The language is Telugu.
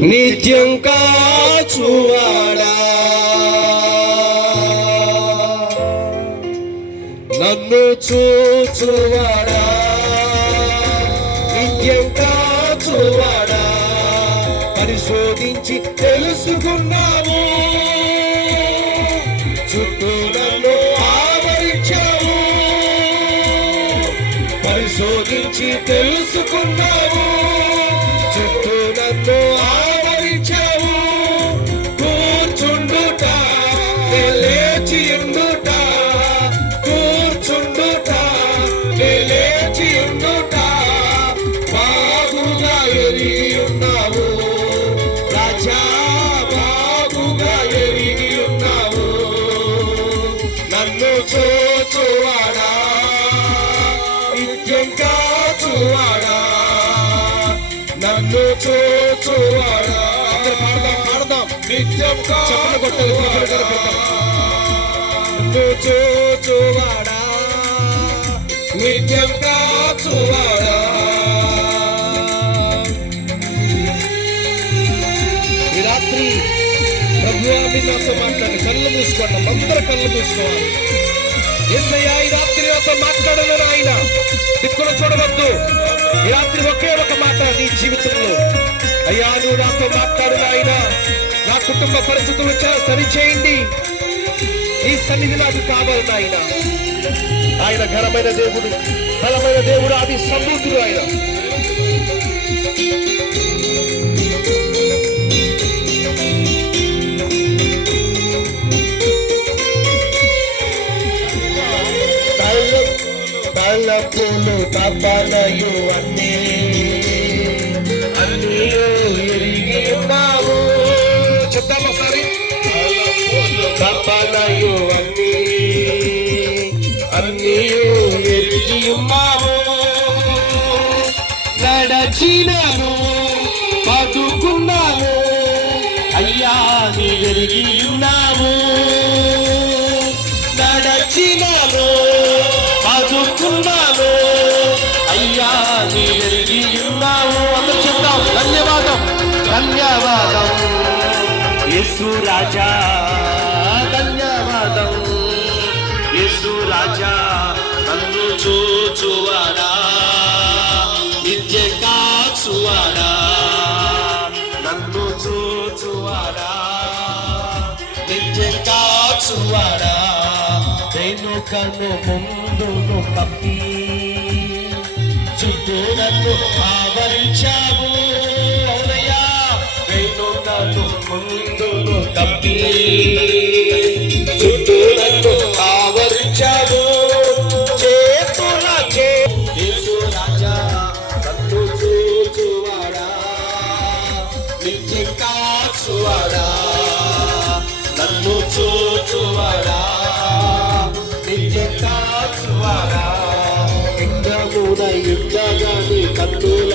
నిత్యం కాచువాడా, నన్ను చూచువాడా, నిత్యం కాచువాడా, పరిశోధించి తెలుసుకున్నావు, చుట్టూ నన్ను ఆవరించావు, పరిశోధించి తెలుసుకున్నావు, చుట్టూ నన్ను ఆవరించావు, కూర్చుండుట లేచియుండుట, కూర్చుండుట లేచియుండుట బాగుగా ఎరిగి ఉన్నావు రాజా, బాగుగా ఎరిగి ఉన్నావు, నన్ను చూచువాడా, నిత్యం కాచువాడా, నన్ను చూచువాడా. పాడదాం నిత్యం చెప్పలు నన్ను చూచువాడా, నిత్యం కాచువాడా. ఈ రాత్రి ప్రభువా నాతో మాట్లాడి కళ్ళు మూసుకోండి, అందరూ కళ్ళు మూసుకోవాలి. యేసయ్యా ఈ రాత్రి నాతో మాట్లాడను ఆయన, దిక్కులు చూడవద్దు. ఈ రాత్రి ఒకే ఒక మాట నీ జీవితంలో, అయ్యా నువ్వు నాతో మాట్లాడు ఆయన, నా కుటుంబ పరిస్థితులు సరిచేయండి, ఈ సన్నిధి నాకు కావాలి నాయన. ఆయన ఘనమైన దేవుడు, బలమైన దేవుడు, అది సమృద్ధుడు ఆయన. తలపులు తపనయు అన్నీ ఎరిగి ఉన్నావు, చెప్తాం ఒకసారి. తపనయు అన్నీ ఎరిగి ఉన్నావు, నడచినను బతుకున్నావు అయ్యా నీ ఎరిగి ఉన్నావు, నడచినను బతుకున్నావు అయ్యా నీ ఎరిగి ఉన్నావు. అందరూ చెప్తాం ధన్యవాదం, ధన్యవాదం యేసు రాజా, ధన్యవాదం యేసు రాజా, నన్ను చూచువాడా, నిత్య కాచువాడా, నన్ను చూచువాడా, నిత్య కాచువాడా, వెనుకను ముందును తప్పి చుట్టూ నన్ను ఆవరించావు, అవునయ్యా వెనుకను ముందును తప్పి చుట్టూ నన్ను ఆవరించావు, చేతులకే యేసు రాజా, నన్ను చూచువాడా, నిత్యం కాచువాడా, నన్ను చూచువాడా, నిత్యం కాచువాడా. యుద్ధమున యుద్ధగాని కన్నుల